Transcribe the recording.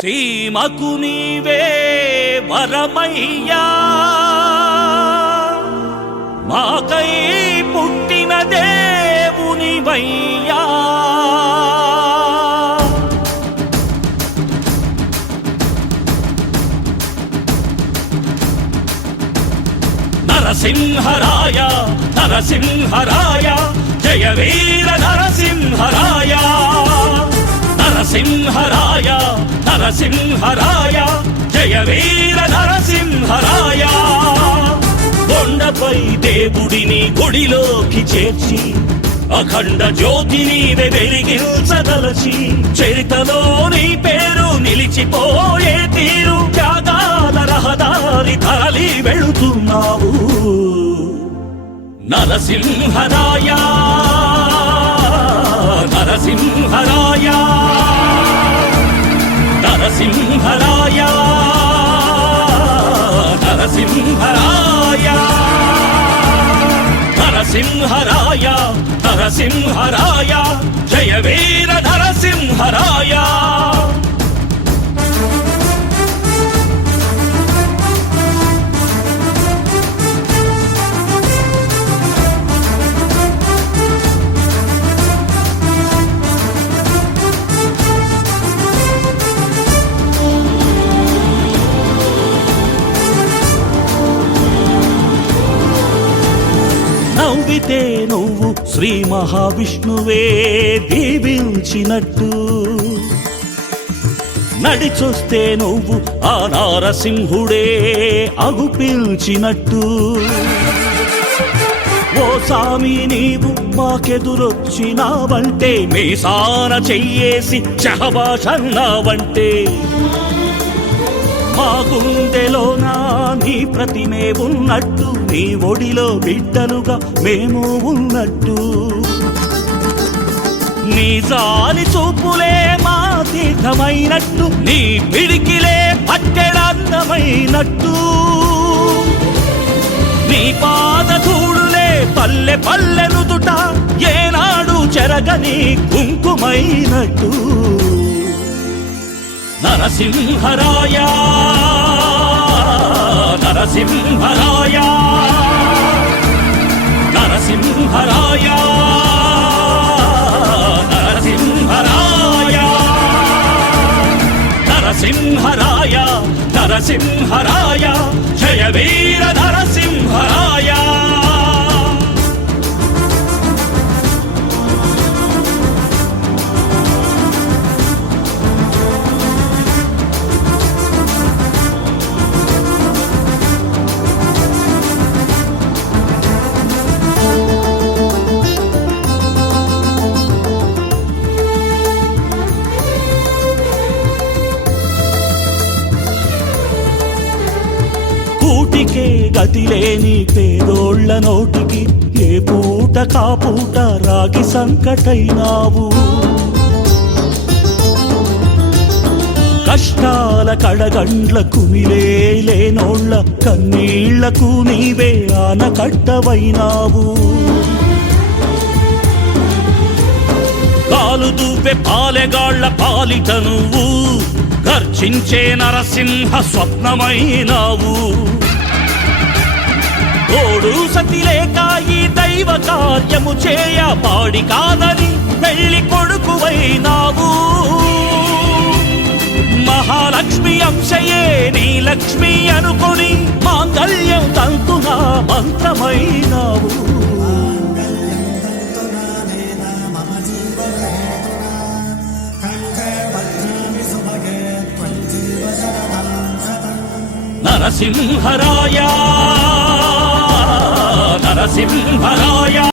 సీమకు నీవే వరమయ్యా మాకై పుట్టిన దేవునివయ్యా నరసింహరాయ నరసింహరాయ జయ వీర నరసింహరాయ నరసింహరాయ నరసింహరాయ జయ వీర నరసింహరాయ కొండపై దేవుడిని గుడిలోకి చేర్చి అఖండ జ్యోతిని వెలిగించదలచి చరితలో నీ పేరు నిలిచిపోయే తీరు త్యాగాల రహదారి తరలి వెళుతున్నావు నరసింహరాయ నరసింహరాయ నరసింహరాయ నరసింహరాయ నరసింహరాయ నరసింహరాయ జయ వీర నరసింహరాయ నవ్వితే నువ్వు శ్రీ మహావిష్ణువే దీవించినట్టు నడిచొస్తే నువ్వు ఆ నారసింహుడే అగుపిల్చినట్టు ఓ సామి నీవు మాకెదురొచ్చినావంటే మీసాన చెయ్యేసి చహబాషన్నావంటే మా గుండెలోనా నీ ప్రతిమే ఉన్నట్టు నీ ఒడిలో బిడ్డలుగా మేము ఉన్నట్టు నీ జాలి చూపులే మా తీర్థమైనట్టు నీ పిడికిలే పట్టెడన్నమైనట్టు నీ పాదధూళులే పల్లె పల్లెనుదుట ఏనాడు చెరగని కుంకుమైనట్టు నరసింహరాయ నరసింహరాయ నరసింహరాయ నరసింహరాయ నరసింహరాయ నరసింహరాయ జయ వీర నరసింహరాయ కూటికే గతిలేని పేదోళ్ల నోటికి ఏ పూట కాపూట రాగి సంకటైనావు కష్టాల కడగండ్ల కుమిలేనోళ్ల కన్నీళ్లకు నీవే ఆనకట్టవైనావు కాలు దువ్వె పాలెగాళ్ల పాలిట నువ్వు గర్జించే నరసింహ స్వప్నమైనావు తోడు సతి లేక ఈ దైవ కార్యము చేయ పాడి కాదని పెళ్లి కొడుకువైనావు మహాలక్ష్మి అంశయే నీ లక్ష్మి అనుకొని మాంగళ్యం తంతునా మంత్రమైనావు నరసింహరాయ నరసింహరాయ